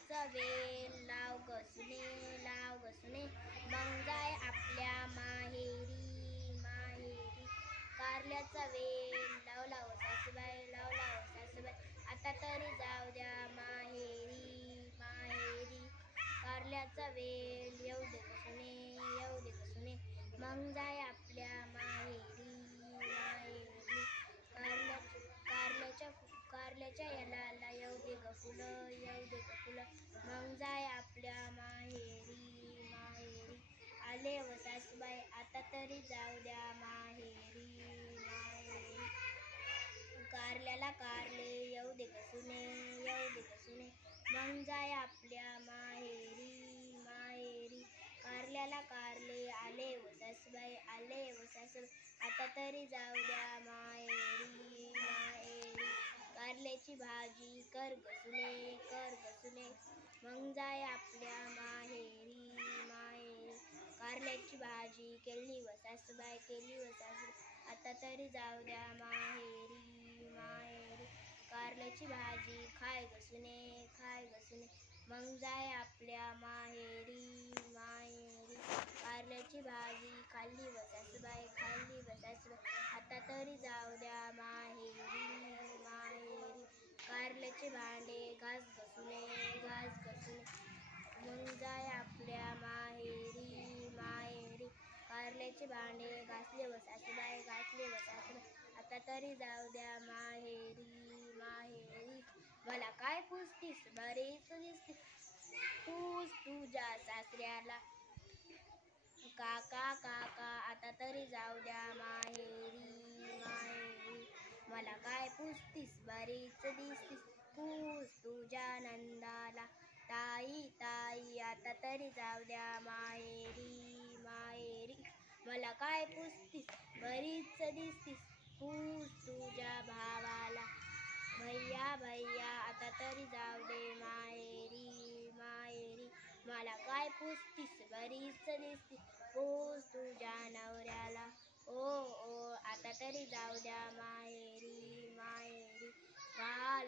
कारल्याचा वेल लाव घसुने मग जाय आपल्या माहेरी माहेरी. कारल्याचा वेल लावला हो सासूबाई आता तरी जाऊ द्या माहेरी माहेरी. कारल्याचा वेल येऊ दे कसुने मग जाय आपल्या माहेरी माहेरी. कारल्याच्या याला येऊ दे ग फुलं मग जाय आपल्या माहेरी माहेरी. आले व सासूबाई आता तरी जाऊ द्या माहेरी माहेरी. कारल्याला कारले येऊ दे कसुने मग जाय आपल्या माहेरी माहेरी. कारल्याला कारले आले व सासूबाई आता तरी जाऊ द्या माहेरी माहेरी. कारल्याची भाजी कर गसुने मग जाय आपल्या माहेरी माहेरी. कारल्याची भाजी केली व सासूबाई आता तरी जाऊ द्या माहेरी माहेरी. कारल्याची भाजी खाय गसुने मग जाय आपल्या माहेरी माहेरी. कारल्याची भाजी खाल्ली व सासूबाई आता तरी जाऊ द्या माहेरी माहेरी. कारल्याचे भांडे घास गसुने मग जाय आपल्या माहेरी माहेरी. कारल्याचे भांडे घासले व सासूबाई आता तरी जाऊ द्या माहेरी माहेरी. मला काय पुसतीस बरीच दिसतीस तूच तुझ्या सासऱ्याला. काका आता तरी जाऊ द्या माहेरी माहेरी. मला काय पुसतीस बरीच दिसतीस तूच तुझ्या नंदाला. ताई आता तरी जाऊ द्या माहेरी माहेरी. मला काय पुसतीस बरीच दिसतीस तूच तुझ्या भावाला. भैया आता तरी जाऊ दे माहेरी माहेरी. मला काय पुसतीस बरीच दिसतीस तूच तुझ्या नवऱ्याला. ओ आता तरी जाऊ द्या माहेरी माहेरी. घाल